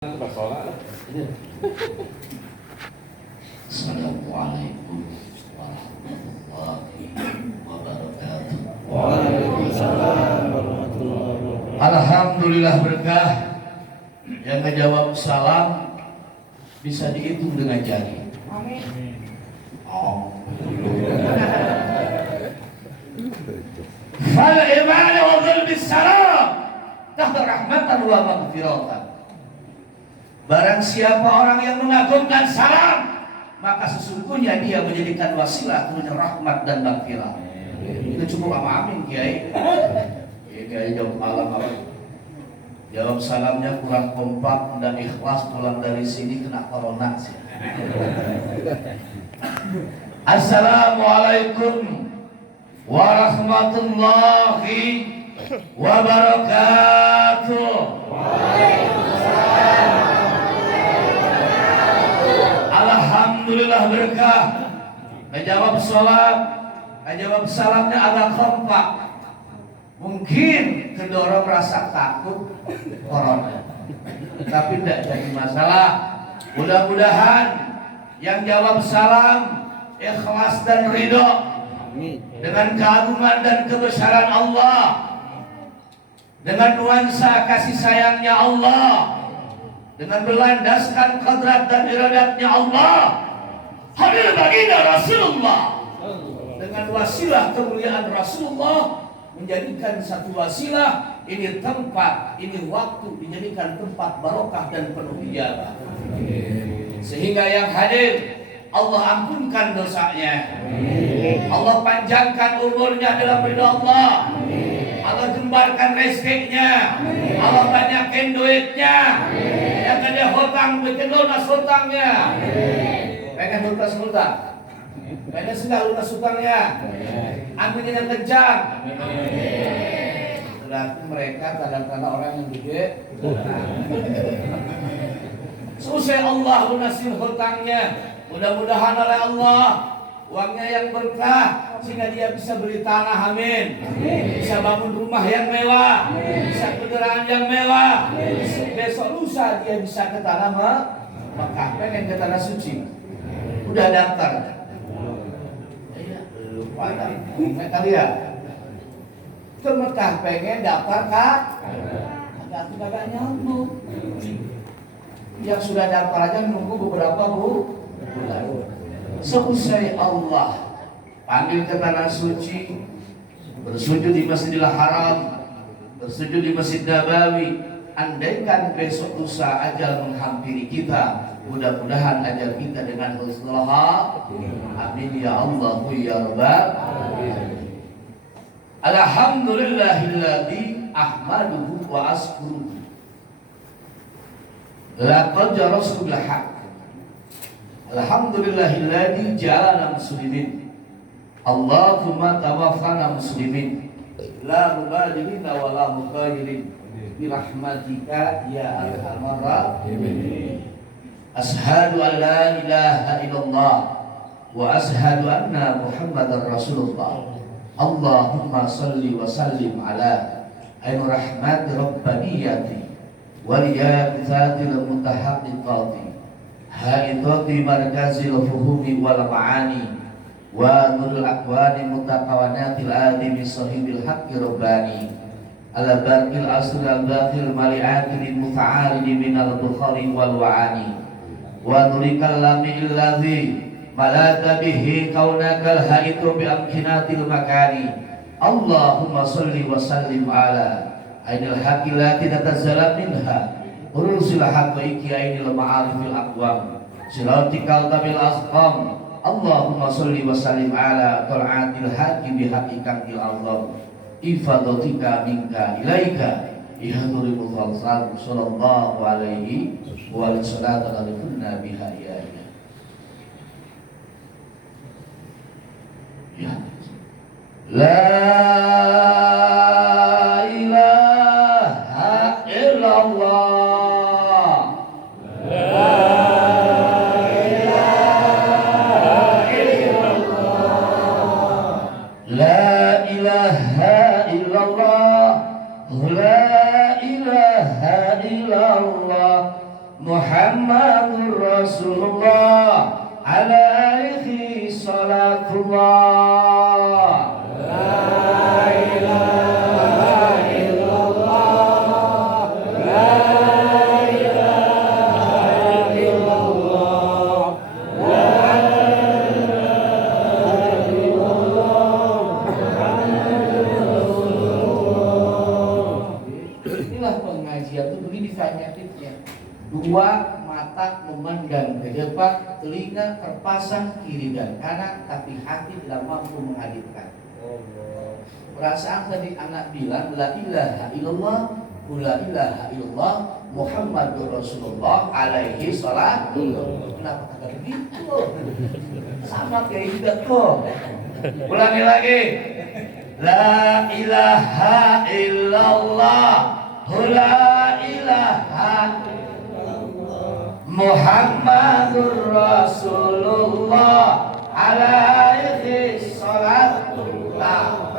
Assalamualaikum warahmatullahi wabarakatuh. Waalaikumsalam warahmatullahi wabarakatuh. Alhamdulillah berkah. Yang ngejawab salam bisa dihitung dengan jari. Amin. Oh. Fal iman wa dhul bisalam tahta rahmatan wa maghfiratan. Barang siapa orang yang mengagungkan salam, maka sesungguhnya dia menjadikan wasilah turunnya rahmat dan maghfirah. Itu cukup apa amin Kiai? Kiai jawab malam apa? Jawab salamnya kurang kompak dan ikhlas, pulang dari sini kena corona sih. Assalamualaikum warahmatullahi wabarakatuh. Alhamdulillah berkah. Ngejawab salam, ngejawab salamnya agak kompak. Mungkin kedorong rasa takut corona, tapi tidak jadi masalah. Mudah-mudahan yang jawab salam ikhlas dan ridho dengan keagungan dan kebesaran Allah, dengan nuansa kasih sayangnya Allah, dengan berlandaskan kodrat dan iradatnya Allah, hadir baginda Rasulullah dengan wasilah kemuliaan Rasulullah, menjadikan satu wasilah ini tempat, ini waktu dijadikan tempat barokah dan penuh ijabah, sehingga yang hadir Allah ampunkan dosanya, Allah panjangkan umurnya dalam ridha Allah, Allah jembarkan rezekinya, Allah banyakin duitnya, yang ada hutang bikin lunas hutangnya. Pengen lunas hutang, pengen segala lunas hutangnya, aminin yang kencang. Berarti mereka tanda-tanda orang yang gede. Susah Allah lunasin hutangnya. Mudah-mudahan oleh Allah uangnya yang berkah, sehingga dia bisa beli tanah, amin. Bisa bangun rumah yang mewah, bisa kendaraan yang mewah. Besok lusa dia bisa ke tanah Mekah, pengen ke tanah suci. Udah daftar? Lupa kali ya. Ke Mekah pengen daftar kah? Agak nyambung. Yang sudah daftar aja nunggu beberapa bulan. Seusai Allah panggil ke tanah suci, bersujud di Masjidil Haram, bersujud di Masjid Nabawi. Andaikan besok lusa ajal menghampiri kita, mudah-mudahan ajal kita dengan husnul amin ya Allah ya Rabbal alamin. Alhamdulillahilladzi ahmaduhu wa askuruhu laqad jarasul haq. Alhamdulillahilladzi ja'alana muslimin. Allahumma tawaffana muslimin. La mubalighina wa la muqayyirin bi rahmatika ya arhamar rahimin. Ashhadu an la ilaha illallah wa ashhadu anna Muhammadar Rasulullah. Allahumma salli wa sallim ala ainu rahmati rabbaniyati wa liyaqzatil mutahaqqiqati haitati markazil fuhumi wal ma'ani wa nurul akwani mutaqawanatil adimi sahibil haqqi rabbani ala barqil asr al baqil mali'atil muta'alidi minal bukhari wal wa'ani wa nurikal lami illadhi malata bihi kaunakal haitu bi amkinatil makani. Allahumma salli wa sallim ala ainil haqqi lati tatazzala minha urusil haqqi ainil ma'arifil aqwam siratikal tamil asqam. Allahumma salli wa sallim ala ta'atil haqqi bihaqiqatil azam ifadatika minka ilaika ihdurul falsal sallallahu alaihi wa salatu ala biha ya ya la ilaha illallah la ilaha illallah la ilaha illallah la ilaha illallah Muhammadur Rasulullah alaihi salatullah. La ilaha illallah, la ilaha illallah, la ilaha illallah, Inilah pengajian itu begini saja tipsnya. Dua mata memandang ke depan, telinga terpasang kiri dan kanan, tapi hati tidak mampu menghadirkan. Perasaan tadi anak bilang la ilaha illallah, la ilaha illallah, Muhammadur Rasulullah alaihi salat. Kenapa kagak begitu? Sama kayak juga kok. Ulangi lagi. La ilaha illallah, la ilaha Muhammadur Rasulullah alaihi salatullah.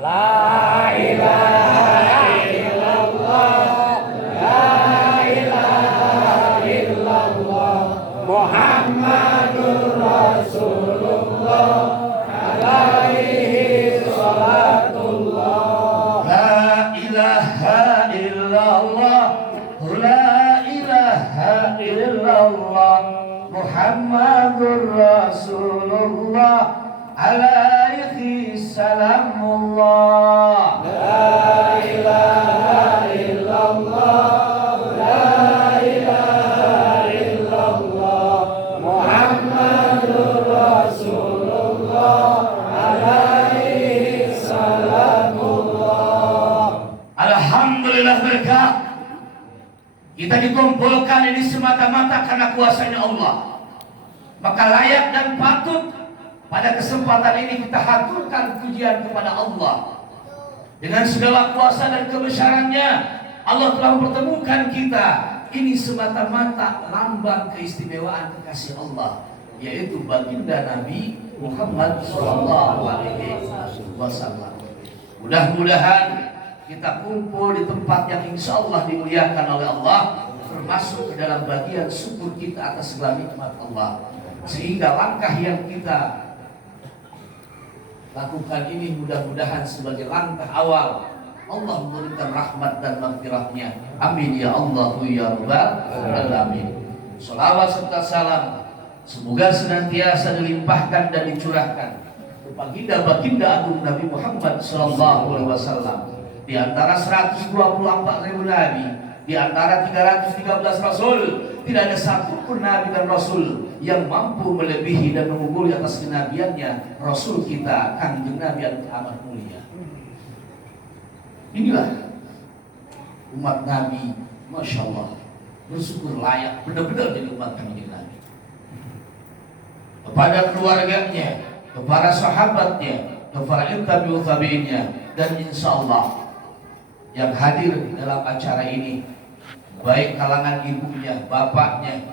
la ilaha illallah, la ilaha illallah, Muhammadur Rasulullah alaihi salatullah. La ilaha illallah, la ilaha illallah, Muhammadur Rasulullah alaihi salamullah. La ilaha illallah, la ilaha illallah, Muhammadur Rasulullah alaihi salamullah. Alhamdulillah berkah. Kita dikumpulkan ini semata-mata karena kuasanya Allah. Maka layak dan patut pada kesempatan ini kita haturkan pujian kepada Allah. Dengan segala kuasa dan kebesarannya, Allah telah mempertemukan kita. Ini semata-mata lambang keistimewaan kekasih Allah, yaitu baginda Nabi Muhammad SAW. Mudah-mudahan kita kumpul di tempat yang insya Allah dimuliakan oleh Allah, termasuk ke dalam bagian syukur kita atas segala nikmat Allah, sehingga langkah yang kita lakukan ini mudah-mudahan sebagai langkah awal Allah memberikan rahmat dan maghfirahnya. Amin ya Allah ya Rabbal alamin. Salawat serta salam semoga senantiasa dilimpahkan dan dicurahkan baginda agung Nabi Muhammad SAW. Di antara 124.000 nabi, di antara 313 rasul, tidak ada satupun nabi dan rasul yang mampu melebihi dan mengungguli atas kenabiannya rasul kita Kanjeng Nabi yang amat mulia. Inilah umat Nabi, masya Allah, bersyukur layak benar-benar jadi umat Kanjeng Nabi. Kepada keluarganya, kepada sahabatnya, kepada tabi'ut tabi'innya, dan insya Allah yang hadir dalam acara ini, baik kalangan ibunya, bapaknya,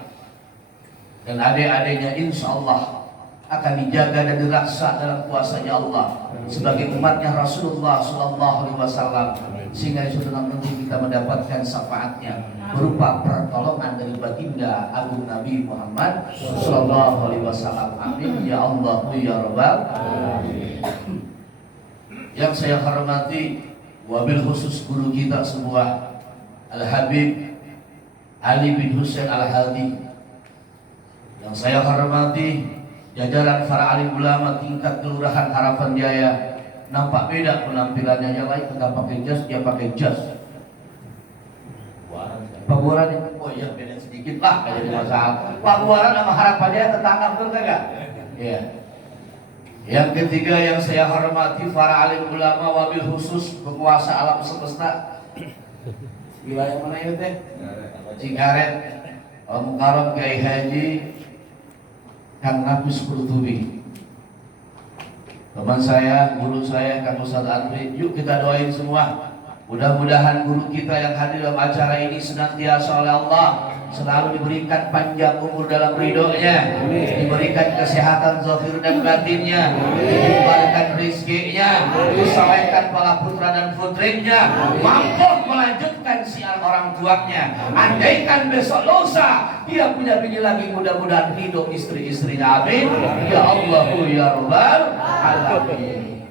dan adik-adiknya, insya Allah akan dijaga dan diraksa dalam kuasanya Allah sebagai umatnya Rasulullah SAW, sehingga suatu nanti kita mendapatkan syafaatnya berupa pertolongan dari baginda agung Nabi Muhammad SAW. Amin ya Allah ya Rabbal alamin. Yang saya hormati, wabil khusus guru kita semua, Al-Habib Ali bin Husain Al-Hadi. Yang saya hormati jajaran para alim ulama tingkat kelurahan Harapan Jaya. Nampak beda penampilannya, yang lain nggak pakai jas, dia pakai jas. Pak Buaran, oh iya beda sedikit lah, kayak jadi masalah. Pak Buaran sama Harapan Jaya tetangga, betul nggak? Iya. Yang ketiga yang saya hormati para alim ulama, wabil khusus penguasa alam semesta. Wilayah mana itu teh? Cikaret. Al-Mukarram Kiai Haji Kang Nafis Qurtubi. Teman saya, guru saya Kang Ustaz Andri. Yuk kita doain semua. Mudah-mudahan guru kita yang hadir dalam acara ini senantiasa oleh Allah selalu diberikan panjang umur dalam ridhonya, diberikan kesehatan zahir dan batinnya, diberikan rizkinya, disalahkan para putra dan putrinya, mampu melanjutkan siar orang tuanya. Andaikan besok lusa dia punya bini lagi, mudah-mudahan hidup istri-istrinya. Amin. Ya Allahu ya Rabbal alamin.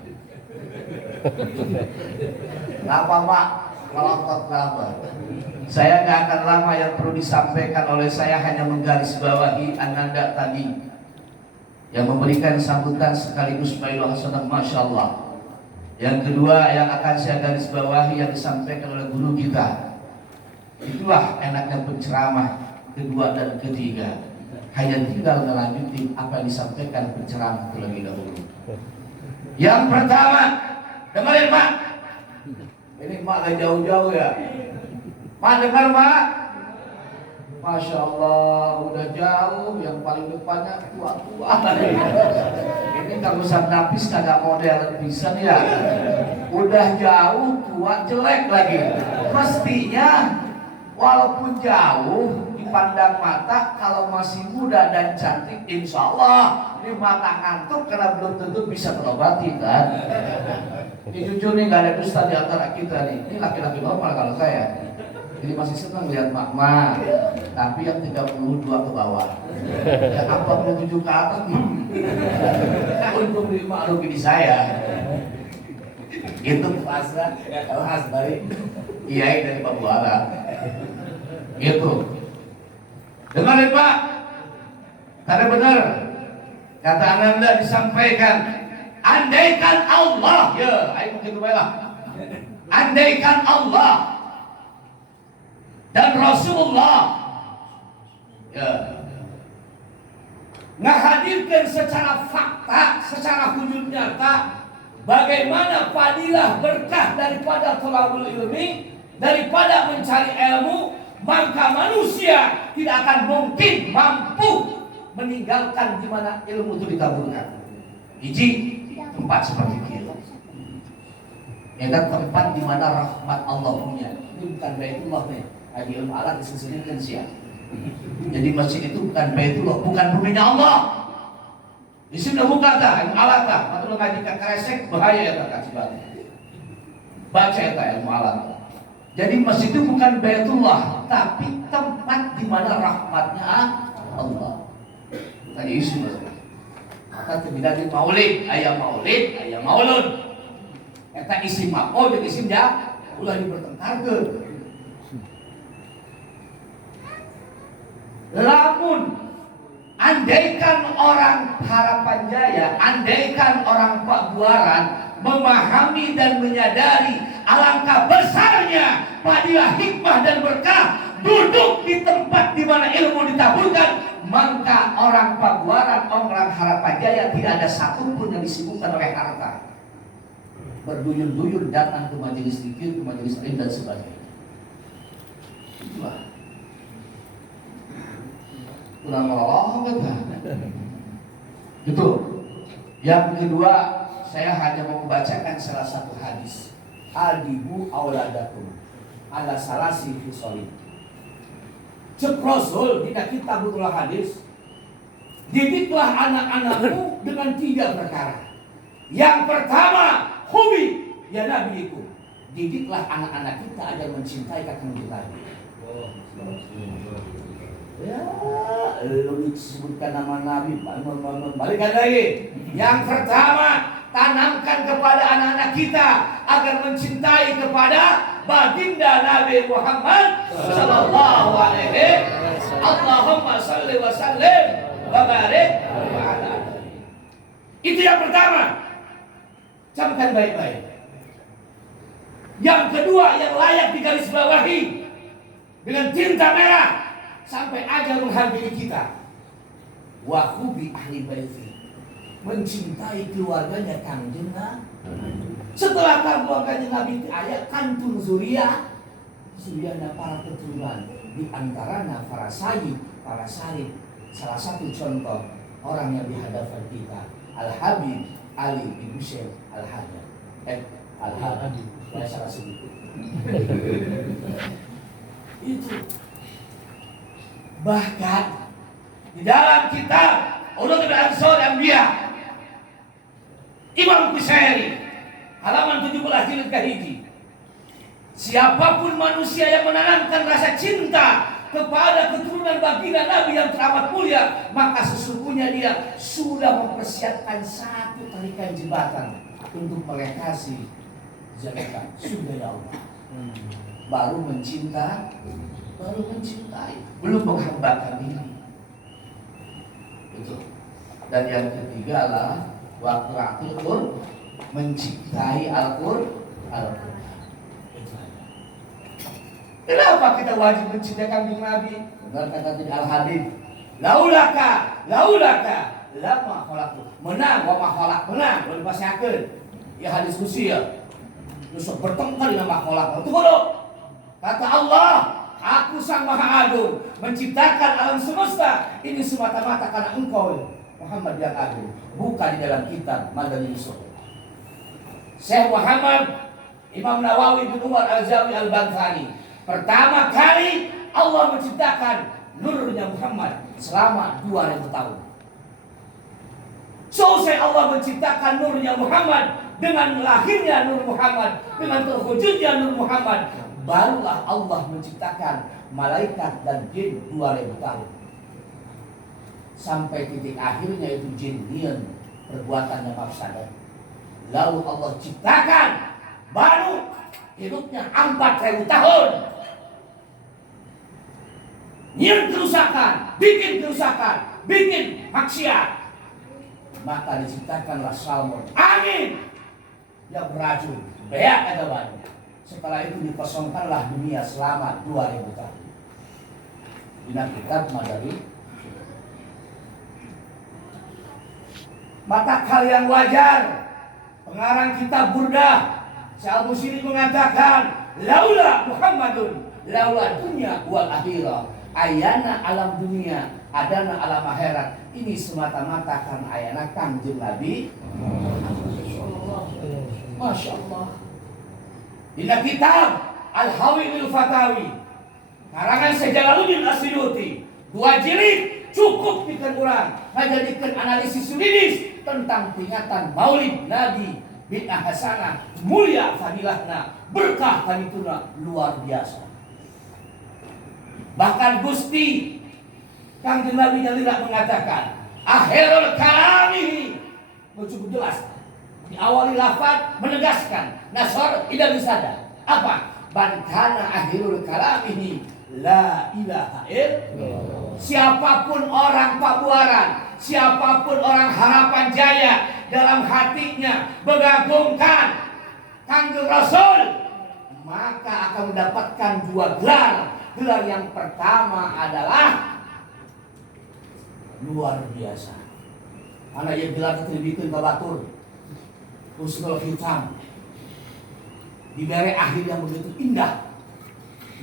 Kenapa Mak? Melotot kenapa? Saya nggak akan lama, yang perlu disampaikan oleh saya hanya menggarisbawahi Ananda tadi yang memberikan sambutan sekaligus Baitul Hasanah, Masya Allah. Yang kedua yang akan saya garisbawahi yang disampaikan oleh guru kita. Itulah enaknya penceramah kedua dan ketiga, hanya tinggal melanjutin apa yang disampaikan penceramah terlebih dahulu. Yang pertama, dengarin Mak. Ini Mak lagi jauh-jauh ya. Mak dengar Mak. Masya Allah, udah jauh, yang paling depannya tua-tua. Ini kalau Ustaz Nafis kagak model pisan ya. Udah jauh, tua, jelek lagi. Mestinya walaupun jauh dipandang mata, kalau masih muda dan cantik, insya Allah ini mata ngantuk karena belum tentu bisa terobati kan. Ini jujur nih, gak ada dusta di antara kita nih. Ini laki-laki normal kalau saya. Jadi masih senang lihat mak-mak, tapi yang 32 ke bawah, yang 47 ke atas, untung di mak rugi di saya. Itu pasrah, kalau hasbari, kiai dari Pabuara. Gitu. Dengarin Pak, karena benar kata Ananda disampaikan. Andaikan Allah, ya, ayo begitu baiklah. Andaikan Allah dan Rasulullah ya menghadirkan secara fakta, secara wujud nyata bagaimana fadilah berkah daripada thalabul ilmi, daripada mencari ilmu, maka manusia tidak akan mungkin mampu meninggalkan di mana ilmu itu ditaburkan. Hiji, tempat seperti itu. Ya kan, tempat di mana rahmat Allah punya. Ini bukan Baitullah nih. Lagi ilmu alat disesinikan siap. Jadi masjid itu bukan Baitullah, bukan buminya Allah. Di sini udah buka dah, ilmu alat dah. Atau lo ngaji kresek, bahaya ya tak kasih balik. Baca ya tak ilmu alat. Jadi masjid itu bukan Baitullah, tapi tempat di mana rahmatnya Allah. Tadi isu maka tidak di maulid, ayam maulud. Eta isim mako dan isim ya, ulah dipertengkarkan. Lamun andaikan orang Harapan Jaya, andaikan orang Pabuaran memahami dan menyadari alangkah besarnya fadilah hikmah dan berkah duduk di tempat di mana ilmu ditaburkan, maka orang Pabuaran, orang Harapan Jaya tidak ada satupun yang disibukkan oleh harta. Berduyun-duyun datang ke majelis zikir, ke majelis ilmu dan sebagainya. Itulah. Kurang Allah kan? Itu. Yang kedua, saya hanya mau membacakan salah satu hadis. Adibu auladakum ala salasi fisolin. Cek Rasul di kitabul hadis, didiklah anak-anakmu dengan 3 perkara. Yang pertama, hubi ya nabiikum. Didiklah anak-anak kita agar mencintai kakang kita. Ya, lu disebutkan nama Nabi, balikan lagi. Yang pertama, tanamkan kepada anak-anak kita agar mencintai kepada baginda Nabi Muhammad sallallahu alaihi wasallam. Allahumma shalli wa sallim wa barik ala. Itu yang pertama. Camkan baik-baik. Yang kedua yang layak digarisbawahi dengan tinta merah sampai ajal menghampiri kita. Wa hubi ahli baiti. Mencintai keluarganya Kangjeng Nabi. Setelah keluarganya Nabi itu ayat kantun zuriyah, zuriyahnya para keturunan, di antaranya para sayyid, para syarif. Salah satu contoh orang yang di hadapan kita, Al-Habib Ali bin Syekh Al-Hadad. Al-Hadad. Saya salah sebut. Itu. Bahkan di dalam kitab Ulul Ansor Anbiya Imam Kushairi halaman 17 jilid ke-1 Siapapun manusia yang menanamkan rasa cinta kepada keturunan baginda Nabi yang teramat mulia, maka sesungguhnya dia sudah mempersiapkan satu tarikan jembatan untuk melintasi jalan surga ya Allah. Baru mencintai, belum menghambakan diri. Betul. Dan yang ketiga adalah waqra'ul mencintai Al-Qur'an. Kenapa kita wajib mencintai kanjeng Nabi? Benar kata Al-Hadid. Laulaka lama khalaqtu. Menang wa ma khalaq menang boleh pasakeun. Ya hadis qudsi ya. Nusuk bertengkar dengan makhluk. Tunggu. Kata Allah, aku Sang Maha Agung menciptakan alam semesta ini semata-mata karena engkau Muhammad yang agung, bukan di dalam kitab Madani Yusuf. Syekh Muhammad Imam Nawawi bin Umar Al-Zawi Al-Banthani, pertama kali Allah menciptakan nurnya Muhammad selama 2000 tahun. Selesai Allah menciptakan nurnya Muhammad, dengan lahirnya Nur Muhammad, dengan terwujudnya Nur Muhammad, barulah Allah menciptakan malaikat dan jin 2000 tahun. Sampai titik akhirnya itu jin perbuatannya mafsadah. Lalu Allah ciptakan baru hidupnya 4000 tahun. Bikin kerusakan, bikin maksiat. Maka diciptakanlah salmon, angin yang beracun, beak ada banyak. Setelah itu dikosongkanlah dunia selama 2000 tahun. Ini kitab Madani. Mata kalian wajar. Pengarang kitab Burdah Syal-Busiri mengatakan, laula Muhammadun, laula dunya wal akhirah. Ayana alam dunia, adana alam akhirat. Ini semata-mata karena ayana kanjeng Nabi. Masya Allah. Ini kitab Al-Hawilul Fatawi karangan Syekh Jalaluddin As-Suyuti, 2 jilid cukup bikin orang ngajadikan analisis yuridis tentang peringatan Maulid Nabi bid'ah hasanah, mulia fadilahna, berkah kanituna luar biasa. Bahkan Gusti Kanjeng Nabi Jalila mengatakan akhirul kalami, cukup jelas. Diawali lafaz menegaskan nasor tidak bisa ada. Apa? Bantana akhirul kalamihi la ilaha illallah. Siapapun orang Pabuaran, siapapun orang Harapan Jaya, dalam hatinya mengagungkan Kanjeng Rasul, maka akan mendapatkan 2 gelar. Gelar yang pertama adalah luar biasa. Karena yang gelar terbitin ke batur Husnul Khitam, diberi akhir yang begitu indah.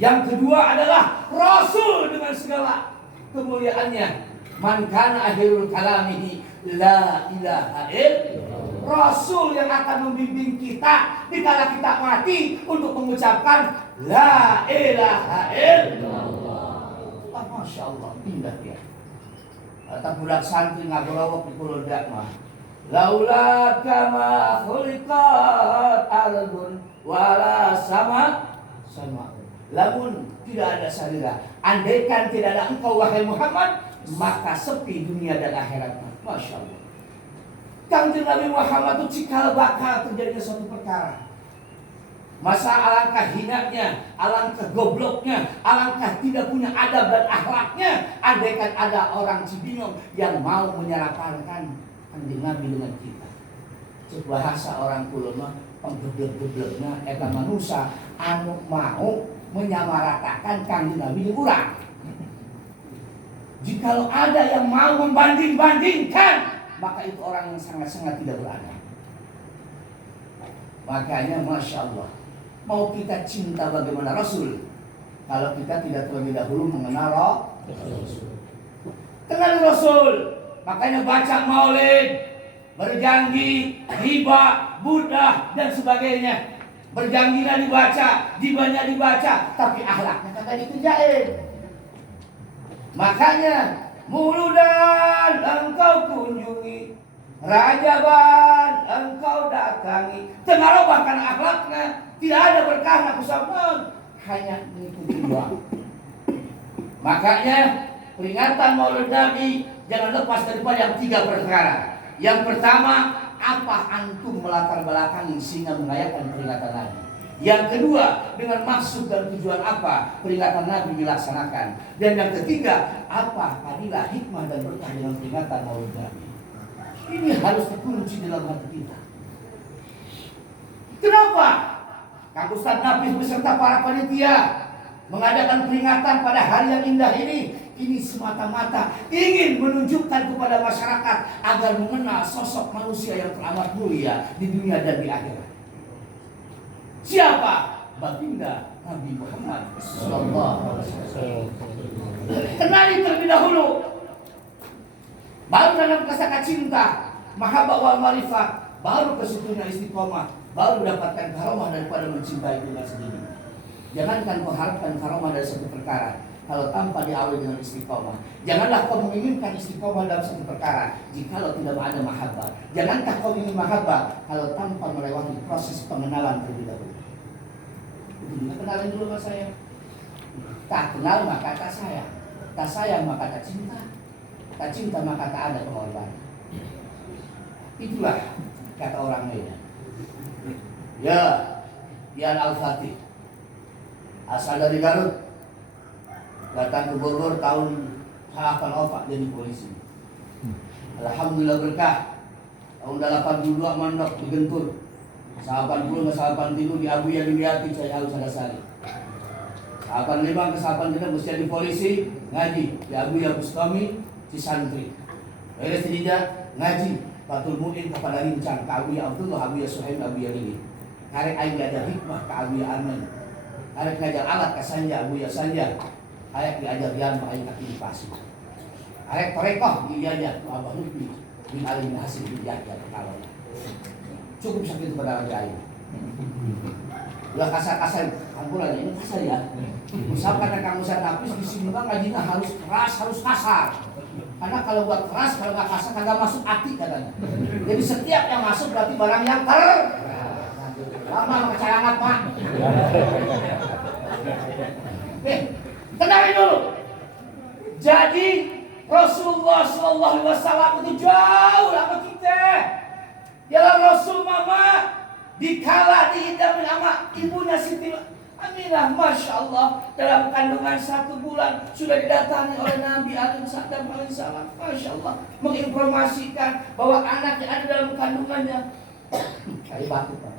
Yang kedua adalah Rasul dengan segala kemuliaannya. Man kana akhirul kalamihi la ilaha illallah. Rasul yang akan membimbing kita dikala kita mati untuk mengucapkan la ilaha illallah. Masya Allah, indah ya. Kata budak santri ngagolawak di Pulau Dakma. Laula kama khuliqat ardun wala sama. Lamun tidak ada salira, andaikan tidak ada engkau wahai Muhammad, maka sepi dunia dan akhirat. Masya Allah. Kanjeng Nabi Muhammad itu cikal bakal terjadinya suatu perkara. Masa alangkah hinanya, alangkah gobloknya, alangkah tidak punya adab dan akhlaknya, andaikan ada orang Cibinong yang mau menyerapankan Kanjeng Nabi dengan kita. Bahasa orang kulo mah penggeblek-geblekna eta manusia anu mau menyamaratakan Kanjeng Nabi jeung urang. Jikalau ada yang mau membanding-bandingkan, maka itu orang yang sangat-sangat tidak beradab. Makanya Masya Allah, mau kita cinta bagaimana Rasul kalau kita tidak terlebih dahulu mengenal Rasul. Kenal Rasul, makanya baca maulid, berjanji, riba, Buddha dan sebagainya. Berjanjinya dibaca, dibanya dibaca, tapi akhlaknya kagak dikerjain. Makanya muludan engkau kunjungi, rajaban engkau datangi, tengarobah karena akhlaknya Tidak ada berkah nak usahakan, hanya mengikuti doa. Makanya peringatan Maulid Nabi jangan lepas daripada yang 3 perkara. Yang pertama, apa antum melatar belakangi sehingga merayakan peringatan Nabi. Yang kedua, dengan maksud dan tujuan apa peringatan Nabi dilaksanakan. Dan yang ketiga, apa fadilah, hikmah dan berkah dengan peringatan Maulid Nabi. Ini harus dikunci dalam hati kita. Kenapa Kang Ustaz Nafis beserta para panitia mengadakan peringatan pada hari yang indah ini? Ini semata-mata ingin menunjukkan kepada masyarakat agar mengenal sosok manusia yang teramat mulia di dunia dan di akhirat. Siapa? Baginda Nabi Muhammad sallallahu alaihi wasallam. Kenali terlebih dahulu. Baru dalam kata cinta, mahabbah wal marifat, baru kesitunya istiqomah, baru dapatkan karomah daripada mencintai dengan sendiri. Jangankan kau harapkan karomah dari satu perkara kalau tanpa diawali dengan istiqomah. Janganlah kau menginginkan istiqomah dalam satu perkara jikalau tidak ada mahabbah. Jangankah kau ingin mahabbah kalau tanpa melewati proses pengenalan terlebih dahulu. Kenalin dulu sama saya. Tak kenal maka tak sayang. Tak sayang maka tak cinta. Tak cinta maka tak ada pengorbanan. Itulah kata orang Medan. Ya, Yan Al-Fatih, asal dari Garut, datang ke Bogor tahun 84 jadi polisi. Alhamdulillah berkah. Tahun 82 mandok di Gentur. 80 ke 83 di Abu Yadiyati saya harus ada sari. 85 ke 83 mesti di polisi ngaji di Abu Bustami di santri. Beres tidak ngaji Batul Mu'in kepada Rincang ke Abu Abdullah, Abu Suhaim, Abu Lili. Karek aing diajar hikmah ke Abu Arman. Karek ngajar alat ke Sanja, Abu Sanja. Karek diajar yan aing kaki dipasi. Karek torekoh diajar ke Abah Lutfi bin Ali bin Hasim bin Yahya kalau. Cukup sakit kepada raja aing. Ulah kasar-kasar, ampulannya ini kasar ya. Misalkan Kang Ustaz Nafis di sini bang ngajinya harus keras, harus kasar. Karena kalau buat keras, kalau nggak kasar kagak masuk hati katanya. Jadi setiap yang masuk berarti barang yang lama kecalangan Pak. Kenalin dulu. Jadi Rasulullah Sallallahu Alaihi Wasallam itu jauh sama kita. Ialah Rasul Mama dikala diidam sama ibunya Siti Aminah, Masya Allah, dalam kandungan 1 bulan sudah didatangi oleh Nabi Alaihissalam. Masya Allah, menginformasikan bahwa anak yang ada dalam kandungannya kali batu Pak.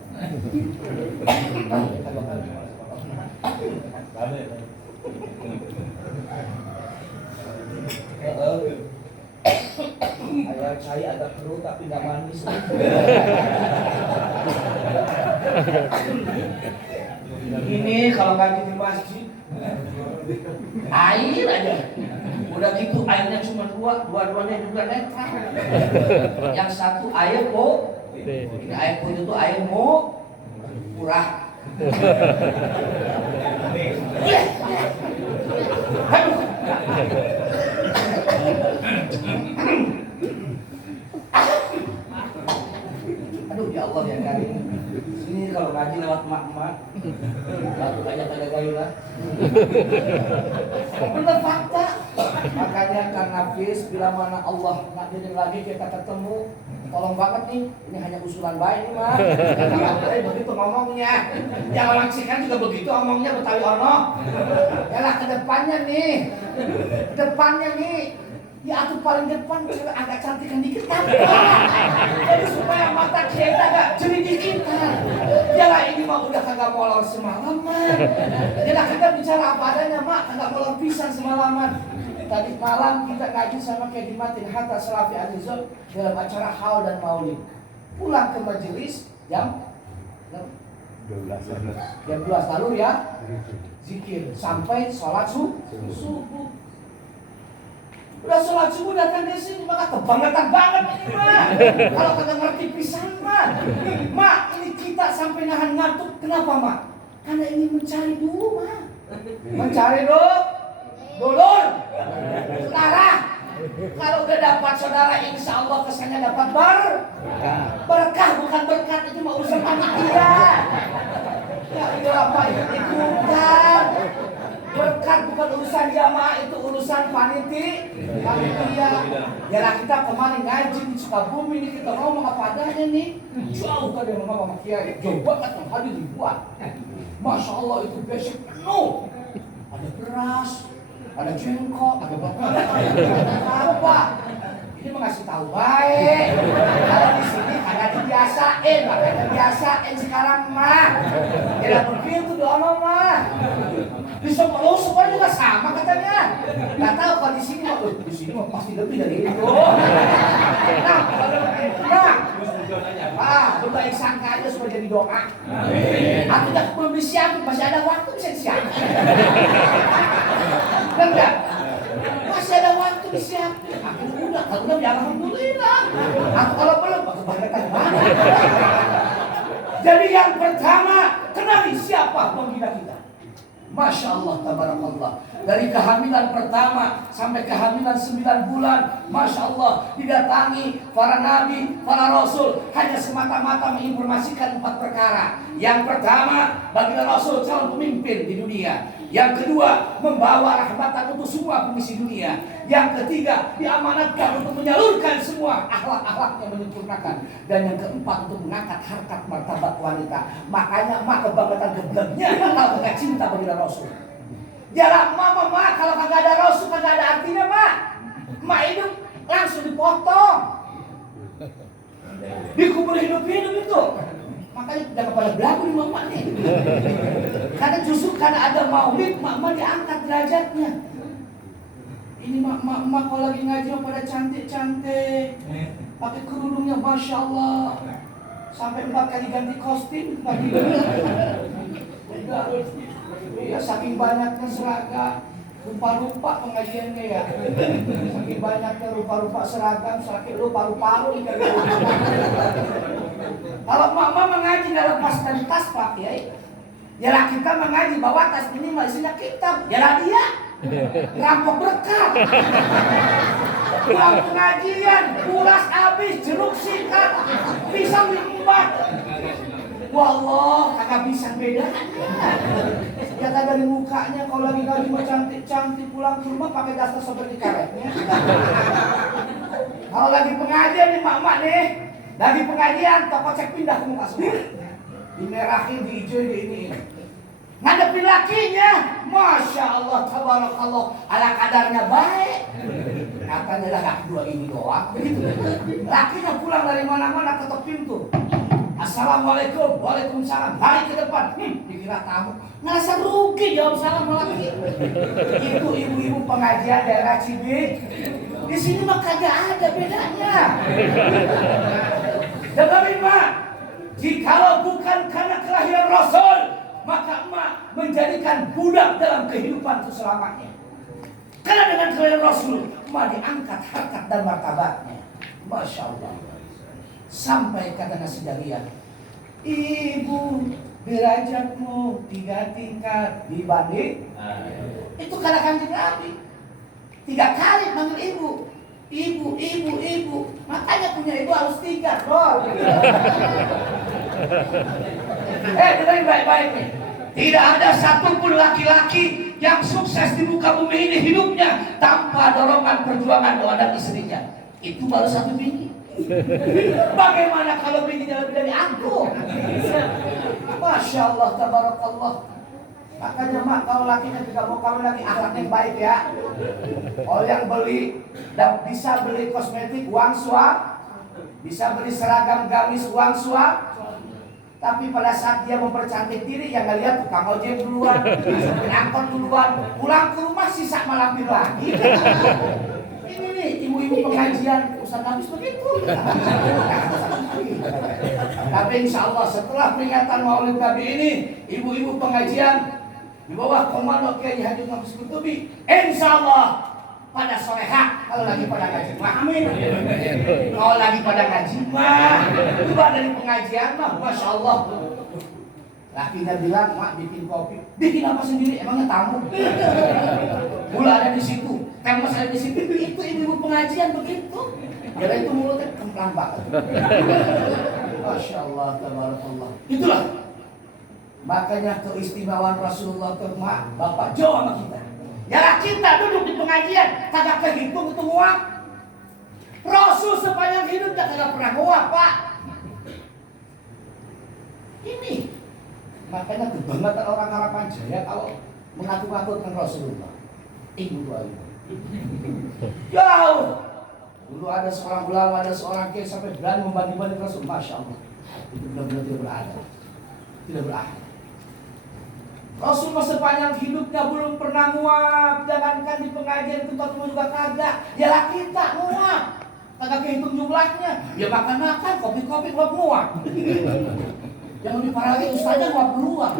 Ayah saya agak keruh tapi nggak manis. Ini kalau ngaji di masjid air aja. Udah gitu airnya cuma dua-duanya juga netral. Yang satu air po, ini air po itu air murah. Aduh ya Allah ya Karim. Ini kalau ngaji lewat emak-emak, batu banyak ada gayulah. Bener fakta. Makanya Kang Nafis bila mana Allah nak jadi lagi kita ketemu, tolong banget nih, ini hanya usulan baik nih mah. Karena begitu ngomongnya, yang orang Sikan juga begitu ngomongnya Betawi ono. Yalah ke depannya nih, ya aku paling depan agak cantikan dikit kan. Jadi supaya mata kita agak jernih dikit kan. Yalah ini mah udah kagak molor semalaman. Yalah kagak bicara apa adanya mak, kagak molor pisan semalaman. Tadi malam kita ngaji sama Kedimatin Hatta Salafi Azizul dalam acara haul dan maulid. Pulang ke majelis jam 12 lalu ya zikir sampai sholat subuh. Udah sholat subuh datang ke sini maka kebangetan banget ini mah. Kalau kagak ngerti pisan mah. Mak ini kita sampai nahan ngantuk. Kenapa mak? Karena ingin mencari dulu mah. Mencari dulur, saudara. Kalau udah dapat saudara, insya Allah kesannya dapat berkah, bukan berkat. Itu mah urusan panitia. Ya Apa ikut-ikutan? Berkat bukan urusan jamaah, itu urusan panitia. Ya kita kemarin ngaji di Sukabumi ini, kita ngomong apa adanya nih. Jauh tadi ngomong sama kiai, jauh banget yang hadir ribuan. Masya Allah itu besok penuh. Ada beras, ada jengkol, ada bakar, ada apa? Ini mengasih tahu baik. Kalau di sini kagak dibiasain, makanya biasain sekarang mah. Tidak begitu doa mah. Di semua juga sama katanya. Nggak tahu kalau di sini mah pasti lebih dari itu. Nah, kalau baik sangka aja supaya jadi doa. Aku udah belum disiapin, masih ada waktu bisa disiapin. Enggak? Masih ada waktu disiapin. Aku udah ya alhamdulillah. Aku kalau belum, aku kebanyakan banget. Jadi yang pertama, kenali siapa penggila kita. Masya Allah, tabarakallah. Dari kehamilan pertama sampai kehamilan 9 bulan, Masya Allah, didatangi para nabi, para rasul, hanya semata-mata menginformasikan 4 perkara. Yang pertama, baginda Rasul calon pemimpin di dunia. Yang kedua, membawa rahmatan untuk semua pengisi dunia. Yang ketiga, diamanatkan untuk menyalurkan semua akhlak-akhlak yang menyempurnakan. Dan yang keempat, untuk mengangkat harkat martabat wanita. Makanya mak kebanggaan gebleknya kalau nggak cinta baginda Rasul. Jalan mama kalau kagak ada Rasul kagak ada artinya mak. Mak hidup langsung dipotong, dikubur hidup-hidup itu. Makanya jangan pada belagu di mama nih. Karena justru karena ada maulid, mama diangkat derajatnya. Ini mak kalau lagi ngaji pada cantik-cantik, pakai kerudungnya Masya Allah, sampai 4 kali ganti kostum pagi. Ya saking banyaknya seragam, lupa-lupa pengajiannya ya. Saking banyaknya lupa-lupa seragam, saking lupa paru. Kalau mama mengaji nggak lepas dari tas Pak Kiai. Ya kita mengaji bawa tas ini isinya kitab. Ya dia rampok berkah. Pulang pengajian, kuras habis, jeruk sikat, pisang diembat. Wallah, kagak bisa bedanya. Ya kan dari mukanya kalau lagi ngaji mah cantik-cantik, pulang ke rumah pakai daster seperti karetnya. Kalau lagi pengajian nih mak nih, lagi pengajian toko cek pindah ke muka semua. Dimerahin, dihijauin, di ini. Ngadepin lakinya, Masya Allah, tabarakallah, ala kadarnya baik. Katanya lah laki 2 ini doang, begitu. Lakinya pulang dari mana-mana ketok pintu. Assalamualaikum, waalaikumsalam, balik ke depan. Dikira tamu, ngerasa rugi jawab salam lagi. Itu ibu-ibu pengajian daerah Cibik. Di sini mah kagak ada bedanya. Dengerin mak, jikalau bukan karena kelahiran Rasul, maka emak menjadikan budak dalam kehidupan itu selamanya. Karena dengan kelahiran Rasul, emak diangkat harkat dan martabatnya. Masya Allah. Sampai kata Nasi Dahlia, ibu derajatmu 3 tingkat dibanding. Itu karena Kanjeng Nabi 3 kali manggil ibu. Ibu. Makanya punya ibu harus 3 loh. Dengerin baik-baik nih. Tidak ada satupun laki-laki yang sukses di muka bumi ini hidupnya tanpa dorongan perjuangan doa dan istrinya. Itu baru 1 bini. Bagaimana kalau bininya lebih dari aku? Masya Allah, tabarakallah. Makanya mak kalau lakinya juga mau kawin lagi akhlaknya baik ya. Kalau yang beli dan bisa beli kosmetik uang suap, bisa beli seragam gamis uang suap. Tapi pada saat dia mempercantik diri, yang nggak lihat tukang ojek duluan, angkot duluan, pulang ke rumah sisa malampir lagi. Ini nih ibu-ibu pengajian Ustaz Nabis begitu. Tapi insya Allah setelah peringatan Maulid Nabi ini, ibu-ibu pengajian di bawah komando Kiai Haji Nabis Kutubi, insya Allah pada soleha kalau lagi pada ngaji mah, amin. Kalau lagi pada ngaji mah, coba dari pengajian mah, Masya Allah. Lakinya bilang, mak bikin kopi, bikin apa sendiri? Emangnya tamu? Gula ada di situ, termos ada di situ. Itu ibu pengajian begitu. Jadi itu mulutnya kemplang banget. Masya Allah, tabarakallah. Itulah Makanya keistimewaan Rasulullah itu Bapak jauh sama kita. Ya kita duduk di pengajian kagak kehitung itu nguap. Rasul sepanjang hidupnya kagak pernah nguap, Pak. Ini makanya kebangetan orang Harapan Jaya kalau mengaku-ngaku tentang Rasulullah. Ibu aja. Jauh. Dulu ada seorang ulama, ada seorang kiai sampai berani membanding-banding Rasul. Masya Allah. Itu benar-benar tidak berada. Tidak berada. Rasul sepanjang hidupnya belum pernah nguap. Jangankan di pengajian kita juga kagak. Ya kita nguap. Kagak kehitung jumlahnya. Ya makan-makan, kopi-kopi nguap. Yang lebih parah lagi ustaznya nguap duluan.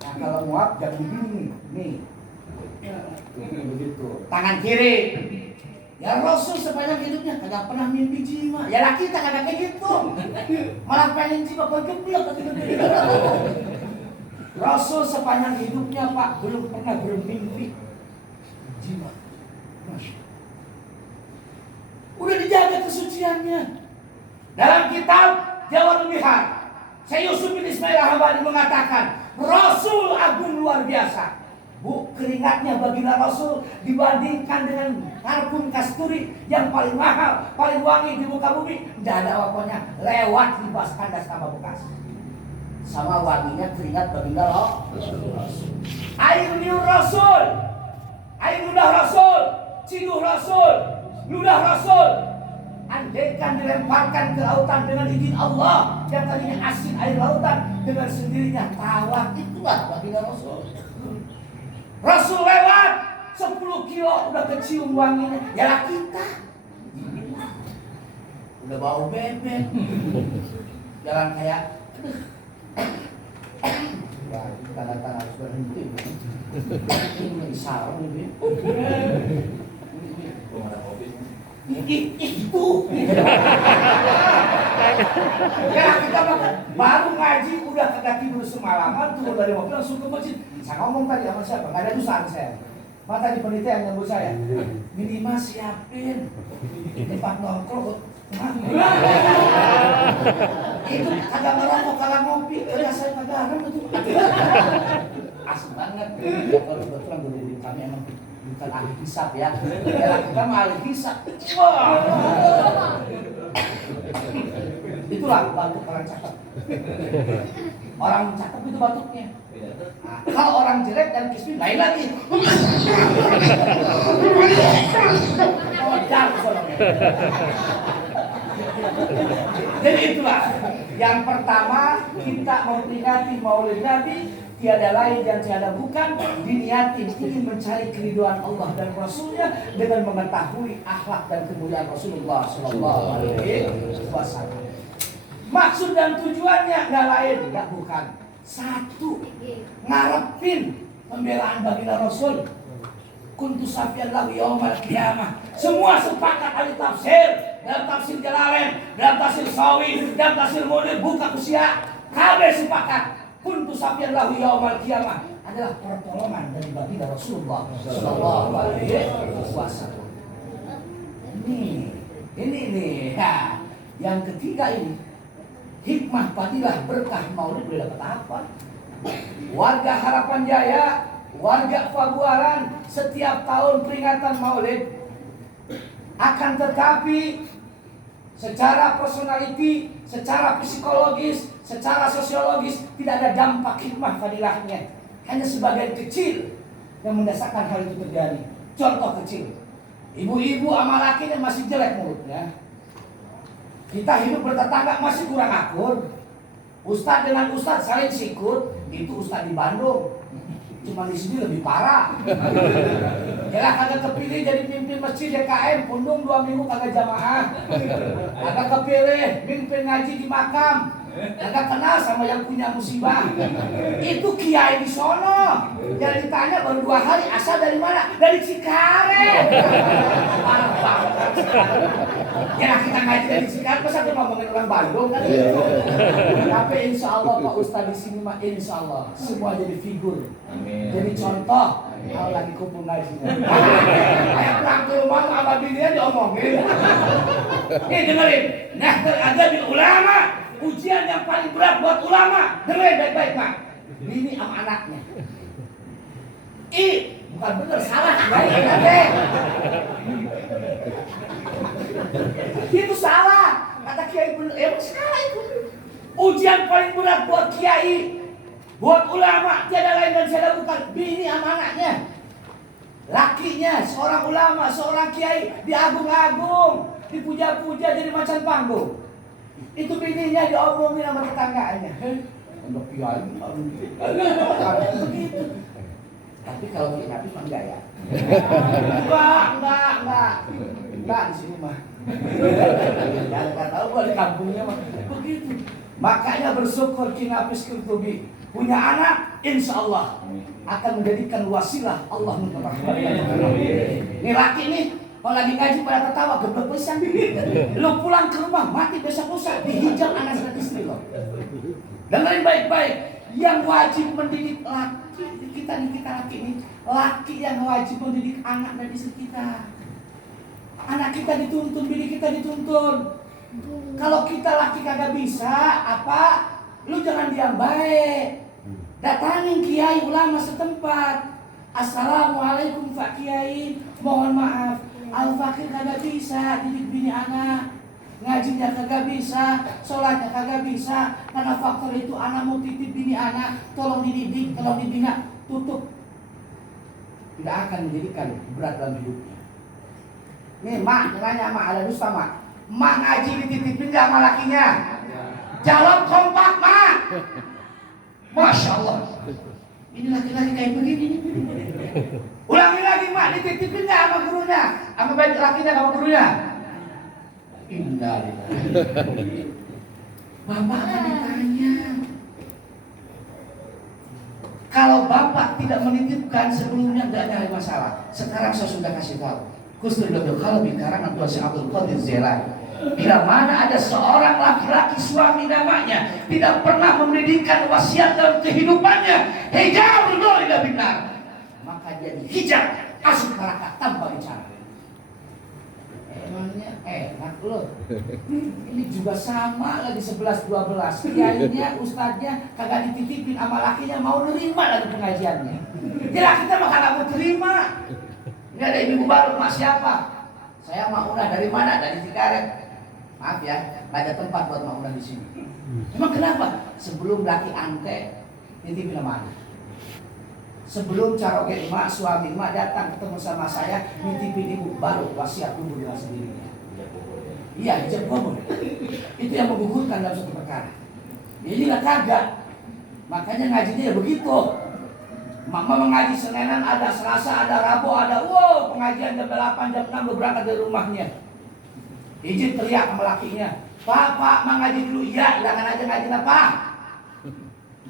Nah kalau nguap jangan begini. Nih. Begitu. Tangan kiri. Ya Rasul sepanjang hidupnya kagak pernah mimpi jima. Ya kita kagak kayak gitu. Malah pengen jima bergeblek. Rasul sepanjang hidupnya Pak belum pernah bermimpi jima. Masya. Udah dijaga kesuciannya. Dalam kitab Jawahirul Bihar, Syekh Yusuf bin Ismail Al-Hambali mengatakan Rasul agung luar biasa. Bu, keringatnya baginda Rasul dibandingkan dengan parfum kasturi yang paling mahal, paling wangi di muka bumi. Tidak ada apa-apanya, lewat libas kandas tanpa bekas. Sama wanginya keringat baginda Rasul. Air liur Rasul, air ludah Rasul, ciduh Rasul, ludah Rasul. Andaikan dilemparkan ke lautan dengan izin Allah, yang tadinya asin air lautan dengan sendirinya tawar, itulah baginda Rasul. Rasul lewat 10 kilo udah kecium wanginya. Ya kita udah bau bebek. Jalan kayak wah, tanda-tanda harus berhenti. Ini sarung ini. Itu. Ya kita baru ngaji udah kagak tidur semalaman, turun dari mobil langsung ke masjid. Saya ngomong tadi sama siapa? Gak ada dusaan saya. Maka tadi penitia yang nyambut saya. Minimal siapin tempat nongkrong. Itu kagak ngerokok, kagak ngopi. Ya saya kagak ada itu. Asik banget. Kalau kebetulan guru kami emang bukan ahli hisab ya. Ya kita mah ahli hisab. Itulah batuk orang cakep. Orang cakep itu batuknya. Nah, kalau orang jelek dan kismin lain lagi. Jadi itulah yang pertama kita memperingati Maulid Nabi tiada lain dan tiada bukan diniatin ingin mencari keridhaan Allah dan Rasulnya dengan mengetahui akhlak dan kemuliaan Rasulullah Sallallahu Alaihi Wasallam. Maksud dan tujuannya nggak lain, nggak bukan. Satu, ngarepin pembelaan baginda Rasul. Kuntu safian lahu yaumal qiyamah. Semua sepakat ahli tafsir, dalam tafsir Jalalain, dalam tafsir Sawi, dalam tafsir Munir, buka usia, kabeh sepakat. Kuntu safian lahu yaumal qiyamah adalah pertolongan dari baginda Rasulullah Sallallahu Alaihi Wasallam. Ini nih. Ya. Yang ketiga ini hikmah, fadilah, berkah Maulid boleh dapat apa? Warga Harapan Jaya, warga Pabuaran setiap tahun peringatan Maulid, akan tetapi secara personality, secara psikologis, secara sosiologis tidak ada dampak hikmah fadilahnya. Hanya sebagian kecil yang mendasarkan hal itu terjadi. Contoh kecil, ibu-ibu sama lakinya masih jelek mulutnya. Kita hidup bertetangga masih kurang akur. Ustadz dengan ustadz saling sikut. Itu ustadz di Bandung. Cuma di sini lebih parah. Ya kagak kepilih jadi pimpin masjid DKM. Pundung 2 minggu kagak jamaah. Kagak kepilih pimpin ngaji di makam. Kagak kenal sama yang punya musibah. Itu kiai di sono. Yang ditanya baru 2 hari, asal dari mana? Dari Cikaret. Ya kita ngaji dari Cikaret, masa dia ngomongin orang Bandung kan? Tapi insya Allah Pak Ustadz di sini mah insya Allah semua jadi figur, jadi contoh. Kalau lagi kumpul ngaji, kayak pulang ke rumah sama bininya diomongin. Nih dengerin, nah ada di ulama ujian yang paling berat buat ulama. Dengerin baik-baik, Pak. Bini sama anaknya. Bukan bener, salah. Baik, deh. Itu salah. Kata kiai bener, emang salah itu. Ujian paling berat buat kiai, buat ulama, tiada lain dan tiada bukan bini sama anaknya. Lakinya, seorang ulama, seorang kiai, diagung-agung, dipuja-puja jadi macan panggung. Itu bininya diomongin sama tetangganya. Untuk kiai, begitu. Tapi kalau kiai habis mah enggak ya? Enggak di sini mah. Enggak tahu gua di kampungnya mah begitu. Makanya bersyukur Ki Nafis Qurtubi punya anak, insya Allah akan menjadikan wasilah Allah memperrahmatkan. Ini laki nih, kalau lagi ngaji pada tertawa, geblek pisan. Lu pulang ke rumah, mati besok lusa, dihijab anak dan istri lo. Dengerin baik-baik, yang wajib mendidik laki kita nih, kita laki nih, laki yang wajib mendidik anak dan istri kita. Anak kita dituntun, bini kita dituntun. Kalau kita laki kagak bisa, apa? Lu jangan diam baik. Datangin kiai ulama setempat. Assalamualaikum Pak Kiai, mohon maaf, al-fakir kagak bisa didik bini anak, ngajinya kagak bisa, sholatnya kagak bisa, karena faktor itu anak mau titip bini anak, tolong dididik, tolong dibina, tutup. Tidak akan menjadikan berat dalam hidupnya. Nih mak, nanya mak, ada dusta mak. Mak ngaji dititipin gak sama lakinya? Jawab kompak mak. Masya Allah. Ini laki-laki kayak begini. Ulangi lagi mak, dititipin gak sama gurunya? Sama baik lakinya sama gurunya? Innalillahi. Bapak akan ditanya. Kalau bapak tidak menitipkan sebelumnya gak ada masalah. Sekarang saya sudah kasih tahu. Kusnul Qalbi karangan Tuan Syekh Abdul Qadir Jailani. Bila mana ada seorang laki-laki suami namanya tidak pernah memberikan wasiat dalam kehidupannya, hijarul ila binar, maka dia dihijar masuk neraka tanpa bicara. Emangnya enak loh. Ini juga sama lagi 11-12. Kiainya, ustadznya kagak dititipin sama lakinya, mau nerima lagi pengajiannya. Kira kita mah kagak mau terima. Ini ada ibu baru, mak siapa? Saya Mak Una, dari mana? Dari Cikaret. Maaf ya, nggak ada tempat buat Mak Una di sini. Emang kenapa? Sebelum laki ante, nitipin sama anak. Sebelum caroge emak, suami emak datang ketemu sama saya, nitipin ibu, baru wasiat ibu dengan sendirinya. Iya, ijab kabul. Itu yang menggugurkan dalam suatu perkara. Ini nggak kagak. Makanya ngajinya ya begitu. Mama mengaji Senenan ada, Selasa ada, Rabu ada. Wow, pengajian jam 8, jam 6 berangkat dari rumahnya. Izin teriak sama lakinya. Pak, mengaji dulu. Iya, jangan aja ngaji apa.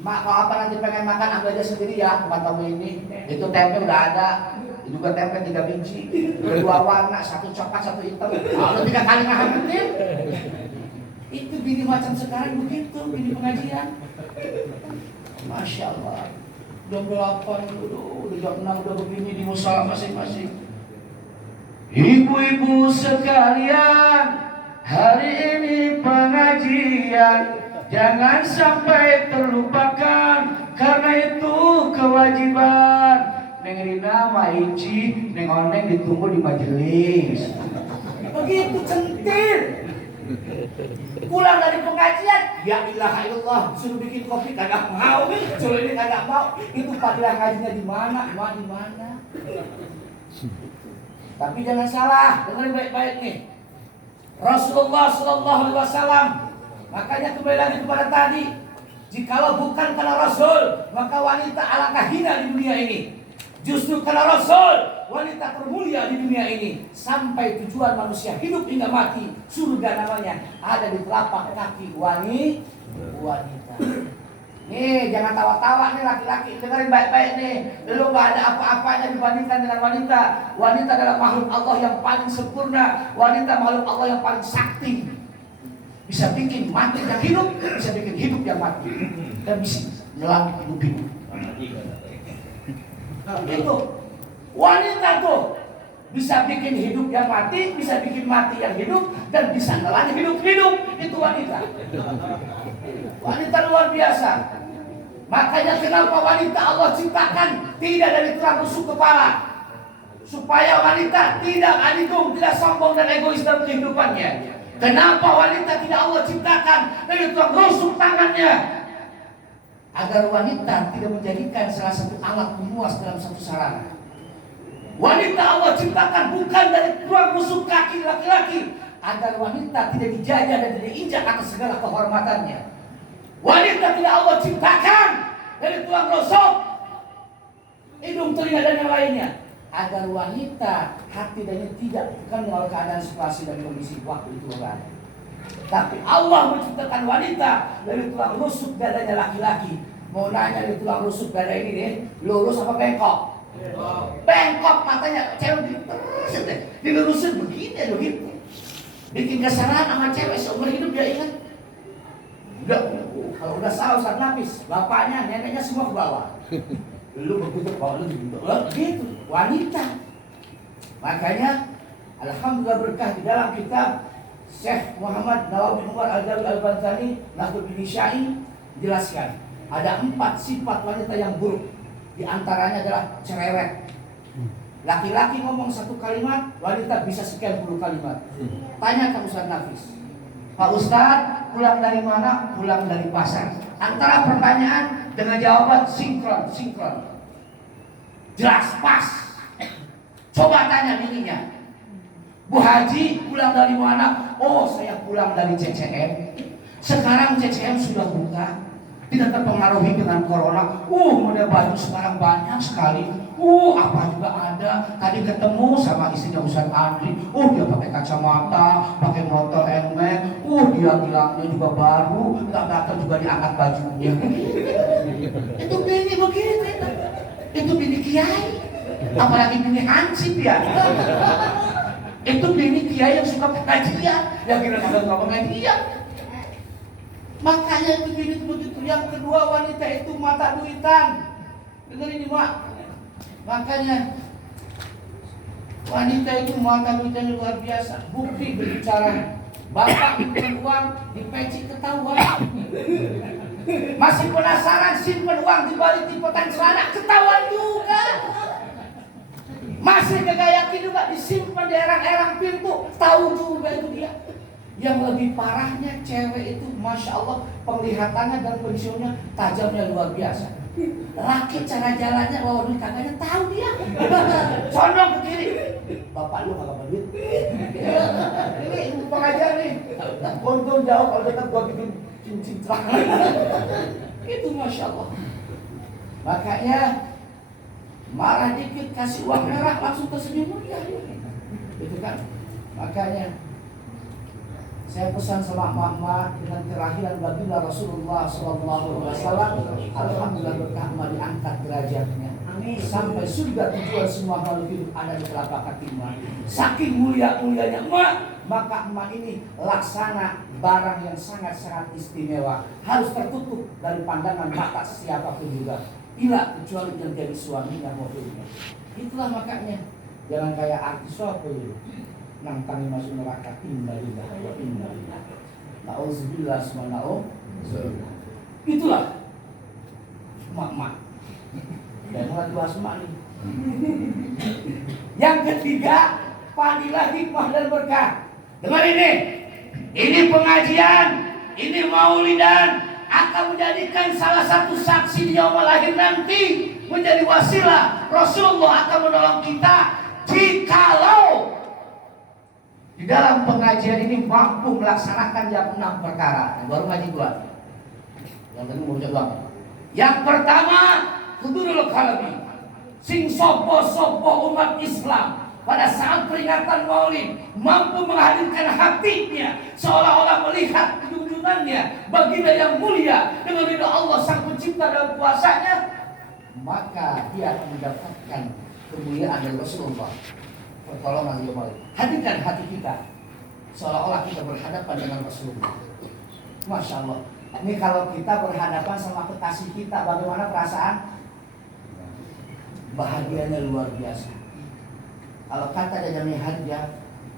Mak, kalau apa nanti pengen makan, ambil aja sendiri ya. Bukan tamu ini. Itu tempe udah ada. Itu juga tempe 3 biji. 2 warna, 1 coklat, 1 hitam. Kalau 3 kali ngahametin. Itu bini macam sekarang begitu, bini pengajian. Masya Allah. Jam 8 udah jam 6 udah begini di musala masing-masing. Ibu-ibu sekalian, hari ini pengajian jangan sampai terlupakan, karena itu kewajiban. Neng Rina mah Ici, Neng Oneng ditunggu di majelis. Begitu centil. Pulang dari pengajian, ya ilaha illallah, suruh bikin kopi kagak mau, suruh ini kagak mau. Itu padilah ngajinya di mana? Di mana? Tapi jangan salah, dengerin baik-baik nih. Rasulullah sallallahu alaihi wasallam, makanya kembali lagi kepada tadi, jikalau bukan karena Rasul, maka wanita alangkah hina di dunia ini. Justru karena Rasul, wanita termulia di dunia ini. Sampai tujuan manusia hidup hingga mati, surga namanya ada di telapak kaki wanita. Nih, jangan tawa-tawa nih laki-laki, dengerin baik-baik nih. Lu gak ada apa-apanya dibandingkan dengan wanita. Wanita adalah makhluk Allah yang paling sempurna. Wanita makhluk Allah yang paling sakti. Bisa bikin mati yang hidup, bisa bikin hidup yang mati. Dan bisa melangit hidup. Itu wanita tuh bisa bikin hidup yang mati, bisa bikin mati yang hidup, dan bisa ngelani hidup. Itu wanita. Wanita luar biasa. Makanya kenapa wanita Allah ciptakan tidak dari tulang rusuk kepala, supaya wanita tidak anikung, tidak sombong dan egois dalam kehidupannya. Kenapa wanita tidak Allah ciptakan dari tulang rusuk tangannya? Agar wanita tidak menjadikan salah satu alat memuas dalam satu sarana. Wanita Allah ciptakan bukan dari tulang rusuk kaki laki-laki, agar wanita tidak dijajah dan tidak diinjak atas segala kehormatannya. Wanita tidak Allah ciptakan dari tulang rusuk, hidung, telinga dan yang lainnya, agar wanita hati dan tidak bukan oleh keadaan situasi dan kondisi waktu itu berada. Tapi Allah menciptakan wanita dari tulang rusuk dadanya laki-laki. Mau nanya di tulang rusuk dada ini nih, lurus apa bengkok? Bengkok, matanya cewek terus deh, dilurusin begini begitu. Bikin kesalahan sama cewek seumur hidup dia ingat. Kalau udah salah Ustaz Nafis, bapaknya, neneknya semua ke bawah. Lu begitu, kalau lu gitu, wanita. Makanya alhamdulillah berkah di dalam kitab Syekh Muhammad Nawawi bin Umar Al-Jawi Al-Bantani Nahdlatul Syai jelaskan ada 4 sifat wanita yang buruk. Di antaranya adalah cerewet. Laki-laki ngomong satu kalimat, wanita bisa sekian puluh kalimat. Tanya ke Ustaz Nafis, Pak Ustaz, pulang dari mana? Pulang dari pasar. Antara pertanyaan dengan jawaban sinkron. Jelas, pas. Coba tanya bininya, Bu Haji, pulang dari mana? Oh, saya pulang dari CCM. Sekarang CCM sudah buka, tidak terpengaruhi dengan corona. Model baju sekarang banyak sekali. Apa juga ada. Tadi ketemu sama istrinya Ustaz Andri. Dia pakai kacamata, pakai motor Nmax. Dia bilangnya juga baru, nggak datang juga diangkat bajunya. Itu bini begitu. Itu bini kiai. Apalagi bini hansip ya. Itu bini kiai yang suka pengajian. Yang kira-kira suka pengajian. Makanya itu bini itu begitu. Yang kedua, wanita itu mata duitan. Dengar ini Mak. Makanya wanita itu mata duitan luar biasa. Bukti berbicara, bapak simpen uang di peci ketahuan. Masih penasaran simpen uang di balik tipotan celana, ketahuan juga. Masih gak yakin juga disimpan di erang-erang pintu, tahu juga itu dia. Yang lebih parahnya cewek itu Masya Allah penglihatannya dan pensiunnya tajamnya luar biasa. Laki cara jalannya bawa duit kagaknya tahu dia. Condong ke kiri. Bapak lu kagak duit. Ini pengajar nih. Untung jauh kalau dekat gua bikin cincin celana. Itu Masya Allah. Makanya marah dikit kasih uang merah langsung tersenyum ya. Itu kan. Makanya saya pesan sama emak-emak dengan kelahiran baginda Rasulullah SAW. Alhamdulillah berkah emak diangkat derajatnya. Sampai surga tujuan semua makhluk hidup ada di telapak kaki emak. Saking mulia-mulianya emak, maka emak ini laksana barang yang sangat-sangat istimewa. Harus tertutup dari pandangan mata siapapun juga. Bila kecuali yang jadi suami dan mobilnya. Itulah makanya jangan kayak artis apa itu. Nantang masuk neraka innalillah wa inna ilaihi na'udzubillah subhanahu. Itulah mak-mak. Dan mulai bahas mak nih. Yang ketiga, fadilah hikmah dan berkah. Dengar ini pengajian, ini maulidan akan menjadikan salah satu saksi di yaumul akhir nanti menjadi wasilah. Rasulullah akan menolong kita jikalau di dalam pengajian ini mampu melaksanakan yang 6 perkara. Baru ngaji 2. Yang tadi mau doang. Yang pertama, hudurul qalbi. Sing sopo umat Islam pada saat peringatan Maulid mampu menghadirkan hatinya seolah-olah melihat junjungannya baginda yang mulia dengan ridha Allah Sang Pencipta dalam kuasanya, maka dia akan mendapatkan kemuliaan dari Rasulullah. Pertolongan dia Maulid. Hadirkan hati kita seolah-olah kita berhadapan dengan Rasulullah. Masya Allah. Ini kalau kita berhadapan sama kekasih kita, bagaimana perasaan? Bahagianya luar biasa. Kalau kata Jami Hadjah,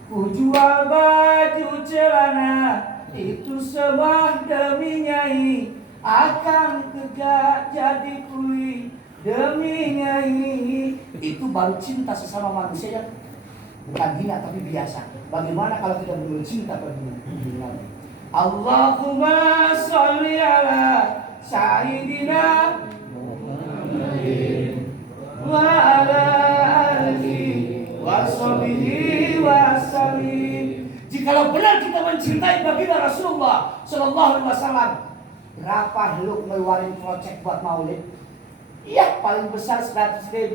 ku jual baju celana itu sebah demi nyai, akan tegak jadi kui demi nyai. Itu baru cinta sesama manusia yang bukan hina tapi biasa. Bagaimana kalau kita benar cinta pada dunia? Allahumma sholli ala sayyidina Muhammadin wa ala alihi wa sahbihi wa sallim. Jikalau benar kita mencintai baginda Rasulullah sallallahu alaihi wasallam, berapa lu ngeluarin project buat maulid? Iya, paling besar 100.000.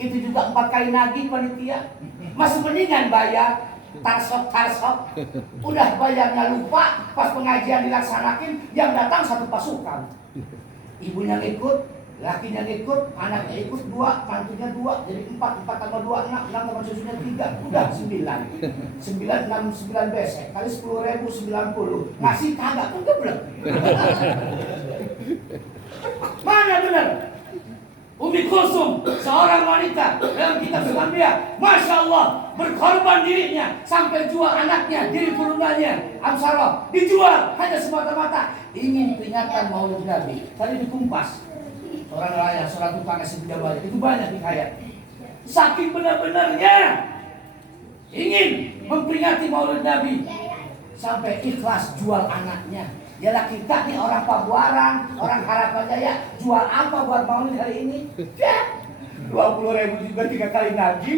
Itu juga 4 kali nagih panitia. Masih mendingan bayar tarsop. Udah bayarnya lupa, pas pengajian dilaksanakan, yang datang 1 pasukan. Ibunya ngikut, lakinya ngikut, anaknya ikut 2, mantunya 2, jadi 4 tambah 2, 6 tambah susunya 3, udah 9. 9 besek, kali 10.000 90. Ngasih kagak pun geblek. Mana benar? Umi Kulsum, seorang wanita dalam kitab Sulambiya, Masya Allah, berkorban dirinya sampai jual anaknya, diri turunannya, Amsarah, dijual hanya semata-mata ingin peringatan Maulid Nabi. Tadi dikumpas orang raya, seorang tukang nasi Jawa, itu banyak di Hayat. Saking benar-benarnya ingin memperingati Maulid Nabi sampai ikhlas jual anaknya. Yalah kita nih orang Pabuaran, orang Harapan Jaya, jual apa buat maulid hari ini? 20.000 juga 3 kali ngaji.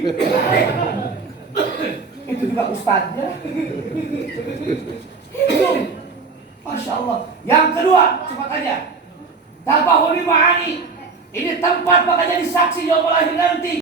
Itu juga ustadznya. Itu, Masya Allah. Yang kedua, cepat aja. Tabahuli ma'ani. Ini tempat bakal jadi saksi yaumul akhir nanti.